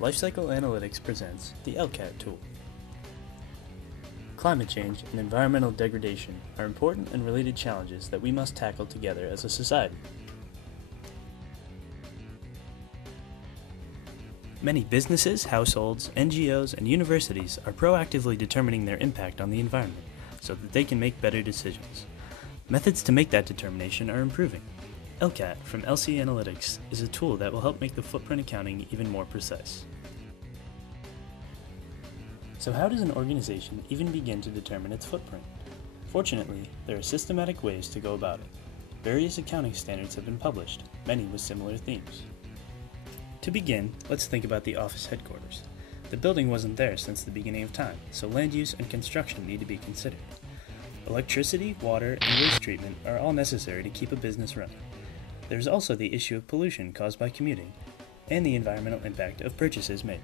LifeCycle Analytics presents the LCAT tool. Climate change and environmental degradation are important and related challenges that we must tackle together as a society. Many businesses, households, NGOs, and universities are proactively determining their impact on the environment so that they can make better decisions. Methods to make that determination are improving. LCAT from LCAnalytics is a tool that will help make the footprint accounting even more precise. So how does an organization even begin to determine its footprint? Fortunately, there are systematic ways to go about it. Various accounting standards have been published, many with similar themes. To begin, let's think about the office headquarters. The building wasn't there since the beginning of time, so land use and construction need to be considered. Electricity, water, and waste treatment are all necessary to keep a business running. There's also the issue of pollution caused by commuting, and the environmental impact of purchases made.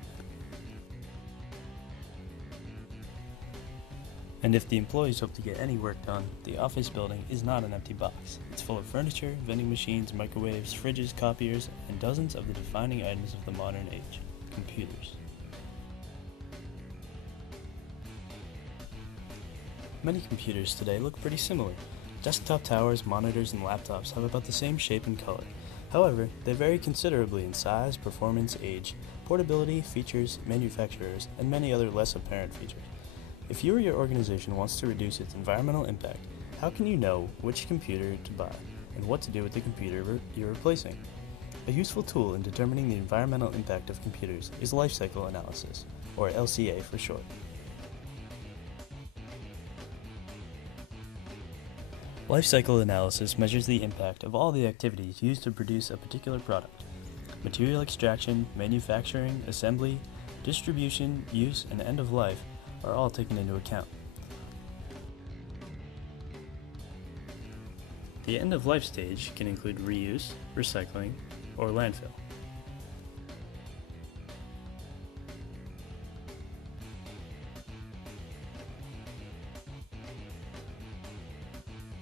And if the employees hope to get any work done, the office building is not an empty box. It's full of furniture, vending machines, microwaves, fridges, copiers, and dozens of the defining items of the modern age: computers. Many computers today look pretty similar. Desktop towers, monitors, and laptops have about the same shape and color. However, they vary considerably in size, performance, age, portability, features, manufacturers, and many other less apparent features. If you or your organization wants to reduce its environmental impact, how can you know which computer to buy and what to do with the computer you're replacing? A useful tool in determining the environmental impact of computers is lifecycle analysis, or LCA for short. Lifecycle analysis measures the impact of all the activities used to produce a particular product. Material extraction, manufacturing, assembly, distribution, use, and end of life are all taken into account. The end of life stage can include reuse, recycling, or landfill.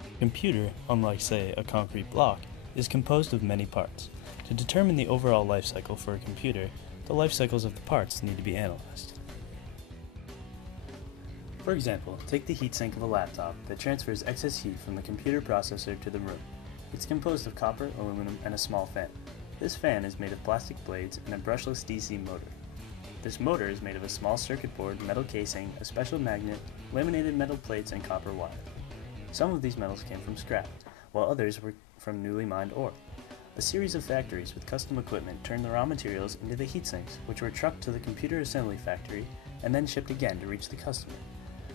A computer, unlike say a concrete block, is composed of many parts. To determine the overall life cycle for a computer, the life cycles of the parts need to be analyzed. For example, take the heatsink of a laptop that transfers excess heat from the computer processor to the room. It's composed of copper, aluminum, and a small fan. This fan is made of plastic blades and a brushless DC motor. This motor is made of a small circuit board, metal casing, a special magnet, laminated metal plates, and copper wire. Some of these metals came from scrap, while others were from newly mined ore. A series of factories with custom equipment turned the raw materials into the heatsinks, which were trucked to the computer assembly factory and then shipped again to reach the customer.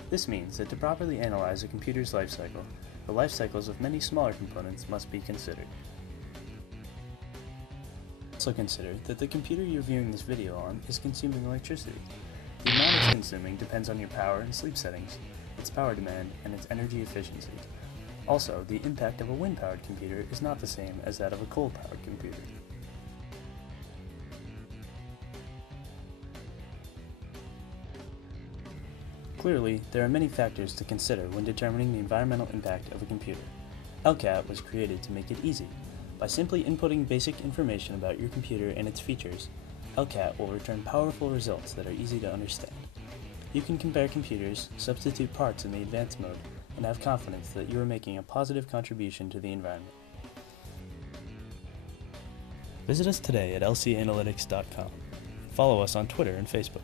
This means that to properly analyze a computer's life cycle, the life cycles of many smaller components must be considered. Also consider that the computer you're viewing this video on is consuming electricity. The amount it's consuming depends on your power and sleep settings, its power demand, and its energy efficiency. Also, the impact of a wind-powered computer is not the same as that of a coal-powered computer. Clearly, there are many factors to consider when determining the environmental impact of a computer. LCAT was created to make it easy. By simply inputting basic information about your computer and its features, LCAT will return powerful results that are easy to understand. You can compare computers, substitute parts in the advanced mode, and have confidence that you are making a positive contribution to the environment. Visit us today at LCAnalytics.com. Follow us on Twitter and Facebook.